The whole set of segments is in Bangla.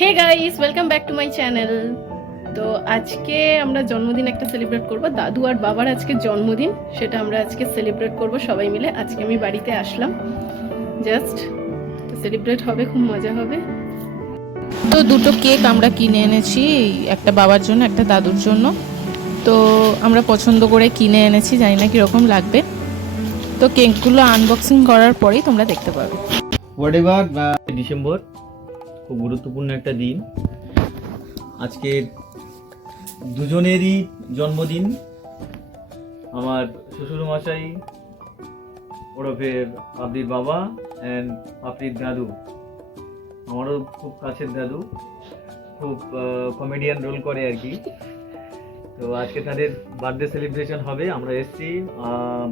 Hey guys welcome back to my channel তো আজকে আমরা জন্মদিন একটা সেলিব্রেট করব। দাদু আর বাবার আজকে জন্মদিন, সেটা আমরা আজকে সেলিব্রেট করব সবাই মিলে। আজকে আমি বাড়িতে আসলাম। জাস্ট তো সেলিব্রেট হবে, খুব মজা হবে। তো দুটো কেক আমরা কিনে এনেছি, একটা বাবার জন্য, একটা দাদুর জন্য। তো আমরা পছন্দ করে কিনে এনেছি, জানি না কীরকম লাগবে। তো কেকগুলো আনবক্সিং করার পরেই তোমরা দেখতে পাবে। ডিসেম্বর খুব গুরুত্বপূর্ণ একটা দিন। আজকে দুজনেরই জন্মদিন। আমার শ্বশুর শ্বশুরমশাই ওরফে পাপড়ির বাবা অ্যান্ড পাপড়ির দাদু। আমারও খুব কাছের দাদু। খুব কমেডিয়ান রোল করে আর কি। তো আজকে তাদের বার্থডে সেলিব্রেশন হবে। আমরা এসেছি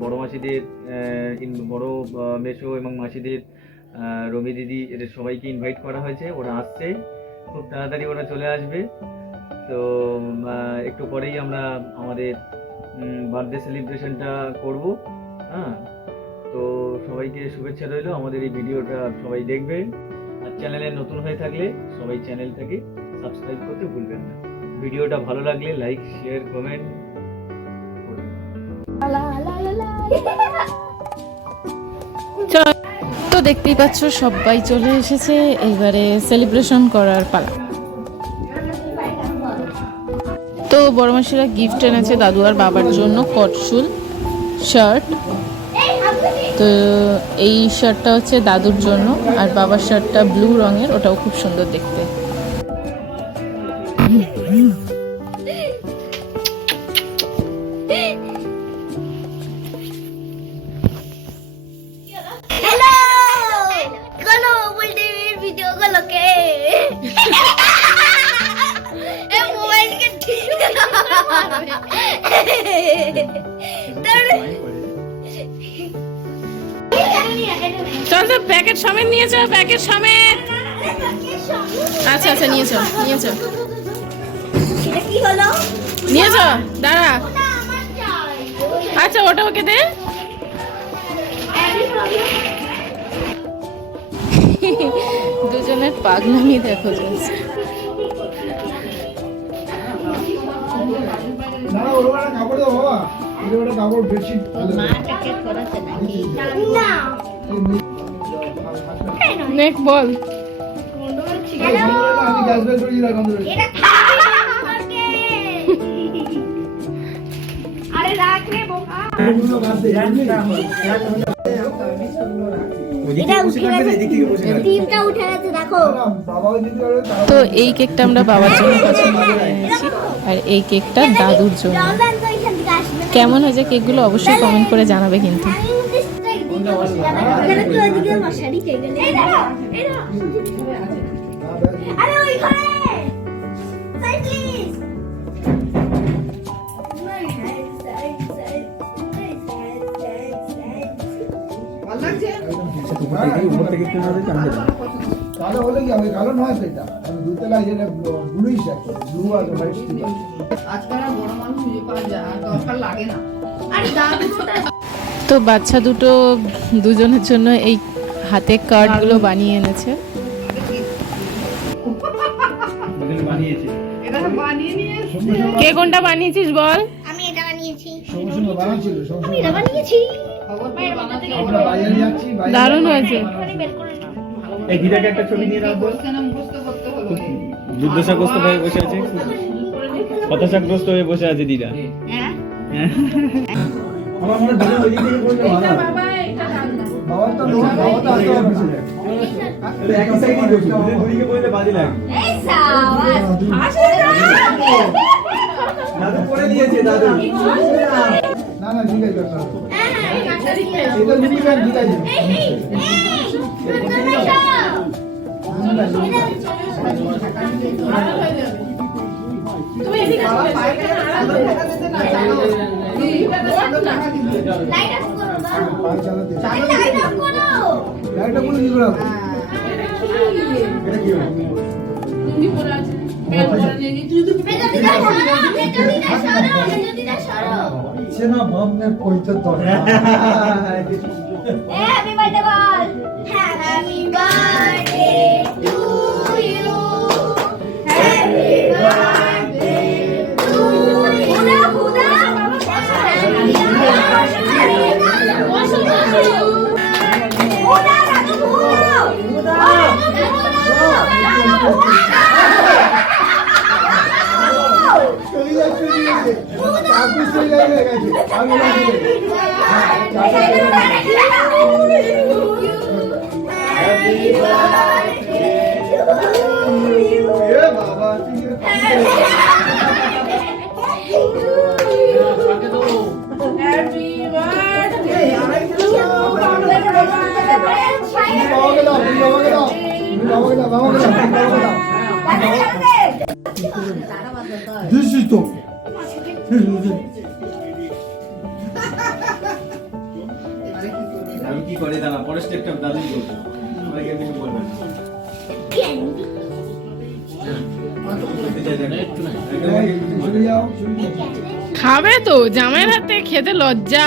বড় মাসিদের বড় মেসো এবং মাসিদের রবি দিদি, এদের সবাইকে ইনভাইট করা হয়েছে, ওরা আসছে, খুব তাড়াতাড়ি ওরা চলে আসবে। তো একটু পরেই আমরা আমাদের বার্থডে সেলিব্রেশনটা করব হ্যাঁ? তো সবাইকে শুভেচ্ছা রইল, আমাদের এই ভিডিওটা সবাই দেখবে। আর চ্যানেলে নতুন হয়ে থাকলে সবাই চ্যানেলটাকে সাবস্ক্রাইব করতে ভুলবেন না। ভিডিওটা ভালো লাগলে লাইক শেয়ার কমেন্ট দেখতেই পাচ্ছ, সবাই চলে এসেছে। এইবারে সেলিব্রেশন করার পালা। তো বড় মাসিরা গিফট এনেছে দাদু আর বাবার জন্য কটসুল শার্ট তো এই শার্টটা হচ্ছে দাদুর জন্য, আর বাবার শার্টটা ব্লু রঙের, ওটাও খুব সুন্দর দেখতে। চল চল, প্যাকেট সমেত নিয়েছো প্যাকেট সমেত। আচ্ছা আচ্ছা নিয়েছো নিয়েছো নিয়েছো দাঁড়া। আচ্ছা ওটা ওকে দে। দুজনের পাগলামি দেখো ওই দিদি করে তারা তো এই কেকটা আমরা বাবার জন্য পছন্দ করে আর এই কেকটা দাদুর জন্য রমজান তো এখান থেকে আসবে না। কেমন হয়েছে কেকগুলো অবশ্যই কমেন্ট করে জানাবে কিন্তু। কালো হলে? কি হবে কালো নয় তো এটা আমি দুতে লাগে এটা ব্লু আর হোয়াইট স্টিক আজকাল আর বড় মানুষ খুঁজে পাওয়া যায় আর দরকার লাগে না। তো বাচ্চা দুটো দুজনের জন্য এই হাতে কার্ডগুলো বানিয়ে এনেছে। কে কোনটা বানিয়েছিস বল? আমি এটা বানিয়েছি। আমি এটা দারুণ হয়েছে। এই একটা ছবি নিয়ে নাও তো বসতে না মুখস্থ করতে হলো দুর্দশাগ্রস্ত হয়ে বসে আছে হতাশাগ্রস্ত হয়ে বসে আছে হ্যাঁ মনে হয় দাদু না না ঠিক আছে সে না ভাবনে পরিচয় তো காய்ச்சி দাদুই করব অনেকে কিছু বলবে খাবে তো জামাইয়ের হাতে খেতে লজ্জা।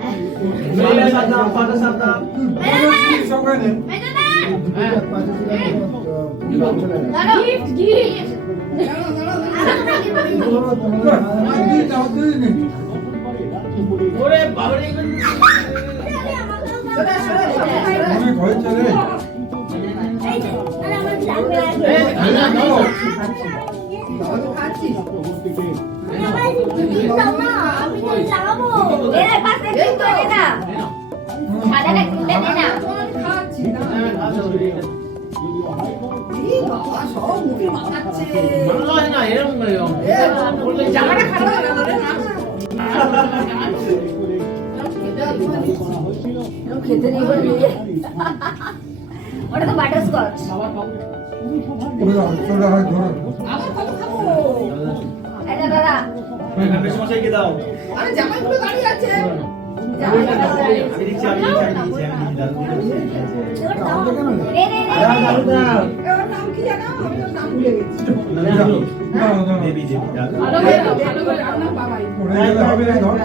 চলে আসো চলে আগে খাবে নেবে পড়ে গেছে সকালে অনেক হয়েছে রে খাচ্ছিস খাচ্ছি মাখাচ্ছে জামাটা খারাপ হয়ে গেল রে না খেতে নেই বলে ওটা তো বাটারস্কচ চলে যাও চলে হয় ধরো আবার খাব খাব এটা দাদা বেশ মশাইকে দাও নাও, নাও, নাও, নাও, নাও নাও নাও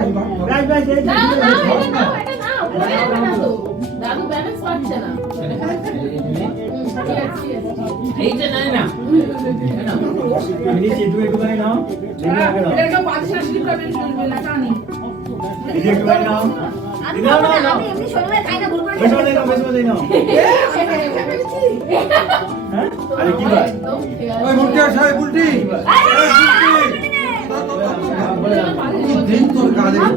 নাও, নাও, নাও। এমনি ছোটবেলায় খাই না ভুল করে নাও মশাই নাও হ্যাঁ আরে কি ভাই। ওই আসে দিন তোর কাজে খাও।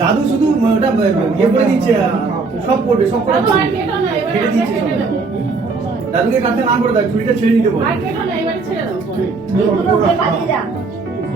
দাদু শুধু ওটা ইয়ে করে দিচ্ছে সব পড়বে সব করে দিচ্ছে। দাদুকে কাটতে না করে দাও ছুরিটা ছেড়ে দিতে বল। আর কেটো না, এবারে ছেড়ে দাও।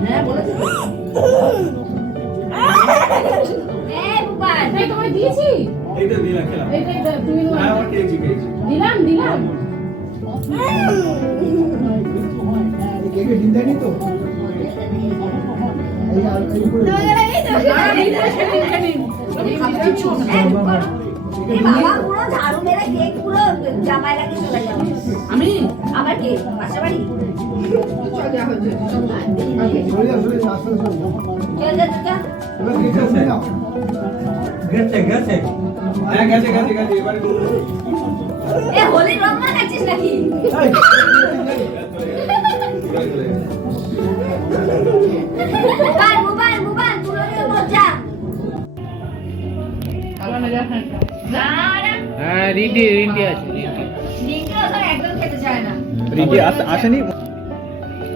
হ্যাঁ বলেছি তোমায় দিলাম দিলাম তো? আমি আমার কেক বাসা বাড়ি হ্যাঁ আছে আসেনি?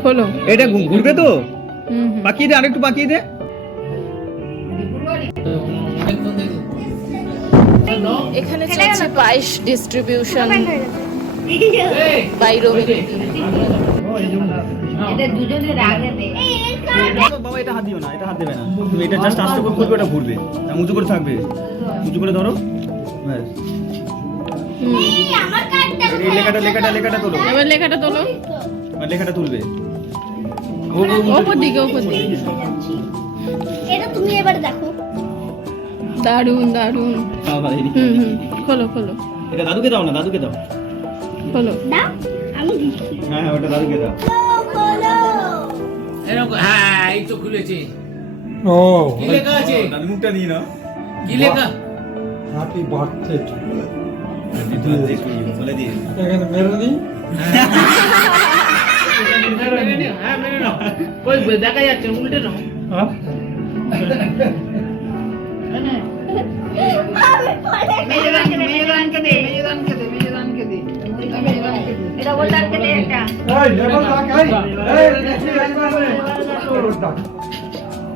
খোলো। এটা ঘুরবে তো? পাকিয়ে দে আরেকটু পাকিয়ে দে। এখানে চলছে পায়েস ডিস্ট্রিবিউশন বাইরে বাবা এটা হাত দিও না এটা হাত দেবে না। তুমি এটা জাস্ট আস্তে করে খুলবে ওটা ঘুরবে। উঁচু করে থাকবে। উঁচু করে ধরো। এই লেখাটা লেখাটা লেখাটা তোলো। এবার লেখাটা তোলো। লেখাটা তুলবে। ওপর দিকে ওপর দিকে এটা তুমি এবার দেখো। দারুণ দারুণ হুম হুম। খোলো খোলো। এটা দাদুকে দাও না দাদুকে দাও। খোলো। দাও আমি দিচ্ছি। হ্যাঁ হ্যাঁ ওটা দাদুকে দাও। খোলো এরকম হ্যাঁ এই তো খুলেছে। ও। কি লেখা আছে? দাদু মুখটা নিয়ে কি লেখা? হ্যাপি বার্থডে এখানে মেরে হ্যাঁ মেনে দেখা যাচ্ছে উল্টে নাও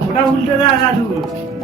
ওটা উল্টে দাও দাদু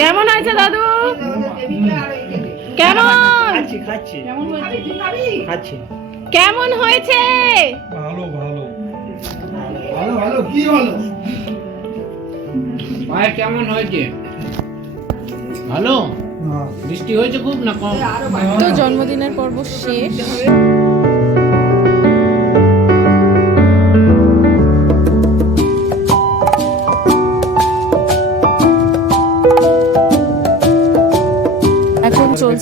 কেমন হয়েছে দাদু? কেমন? কেমন হয়েছে তুই খাবি খাচ্ছি। কেমন হয়েছে? ভালো ভালো। ভালো ভালো কি ভালো? কেমন হয়েছে? ভালো? বৃষ্টি হয়েছে খুব না কম? তো জন্মদিনের পর্ব শেষ।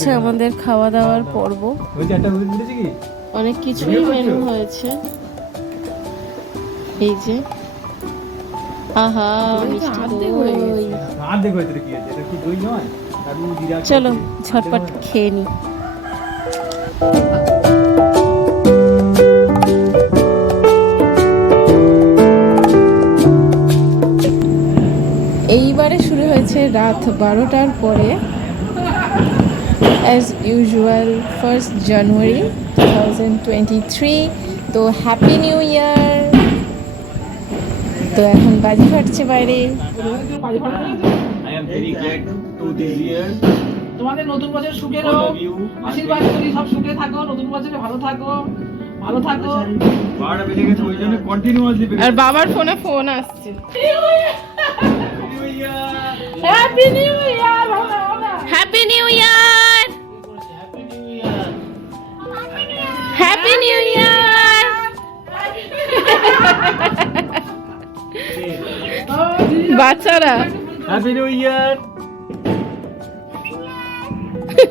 চলছে আমাদের খাওয়া দাওয়ার পর্ব অনেক কিছুই মেনু হয়েছে। এই যে আহা মিষ্টি দই। আর দেখো এতে কি আছে এটা কি দই নয়? দাদু জিরা চলো ঝটপট খেয়ে নি। এইবারে শুরু হয়েছে রাত বারোটার পরে as usual first January two thousand twenty three তো হ্যাপি নিউ ইয়ার তো এখন বাজি ফাটছে বাইরে। I am very glad to this year. তোমাদের নতুন বছর All হোক আশীর্বাদ করি সব সুখে থাকো নতুন বছরে ভালো থাকো ভালো থাকো। আর বাবার ফোনে ফোন আসছে। Happy new year happy new year happy new year বাচ্চারা। হ্যাপি নিউ ইয়ার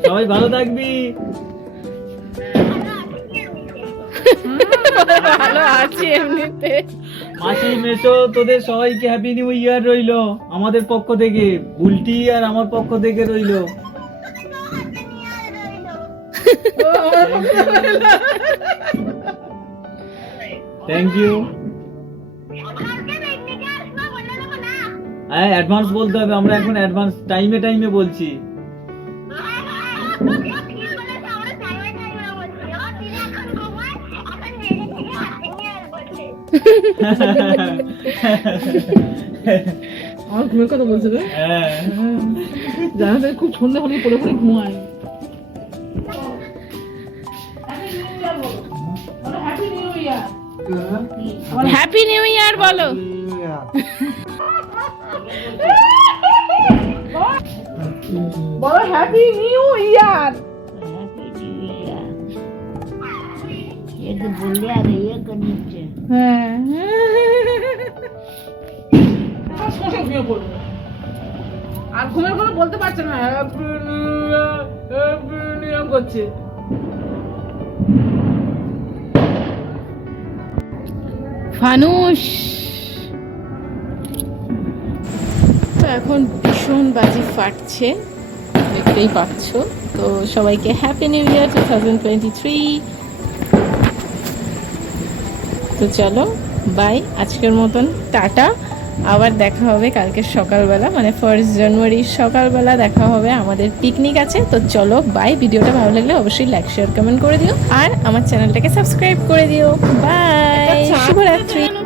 সবাই ভালো থাকবি। ভালো আছি এমনিতে। মাসি মেসো তোদের সবাইকে হ্যাপি নিউ ইয়ার রইল। আমাদের পক্ষ থেকে উল্টি আর আমার পক্ষ থেকে রইল। থ্যাংক ইউ হ্যাঁ অ্যাডভান্স বলতে হবে আমরা এখন অ্যাডভান্স টাইমে টাইমে বলছি। আমার ঘুমের কথা বলছে রে। হ্যাঁ। জানা খুব সন্ধ্যা হলে পড়ে পড়ে ঘুমায়। হ্যাপি নিউ ইয়ার বলো। বলো হ্যাপি নিউ ইয়ার হ্যাঁ। আর ঘুমের কোনো বলতে পারছে না। হ্যাপি নিউ করছে। ফানুস এখন ভীষণ বাজি ফাটছে। দেখতেই পাচ্ছ। তো সবাইকে happy new year two thousand twenty three তো চলো বাই আজকের মতন টাটা। আবার দেখা হবে কালকে সকালবেলা। মানে ফার্স্ট জানুয়ারির সকালবেলা দেখা হবে। আমাদের পিকনিক আছে। তো চলো বাই ভিডিওটা ভালো লাগলে অবশ্যই লাইক শেয়ার কমেন্ট করে দিও। আর আমার চ্যানেলটাকে সাবস্ক্রাইব করে দিও। বাই শুভরাত্রি।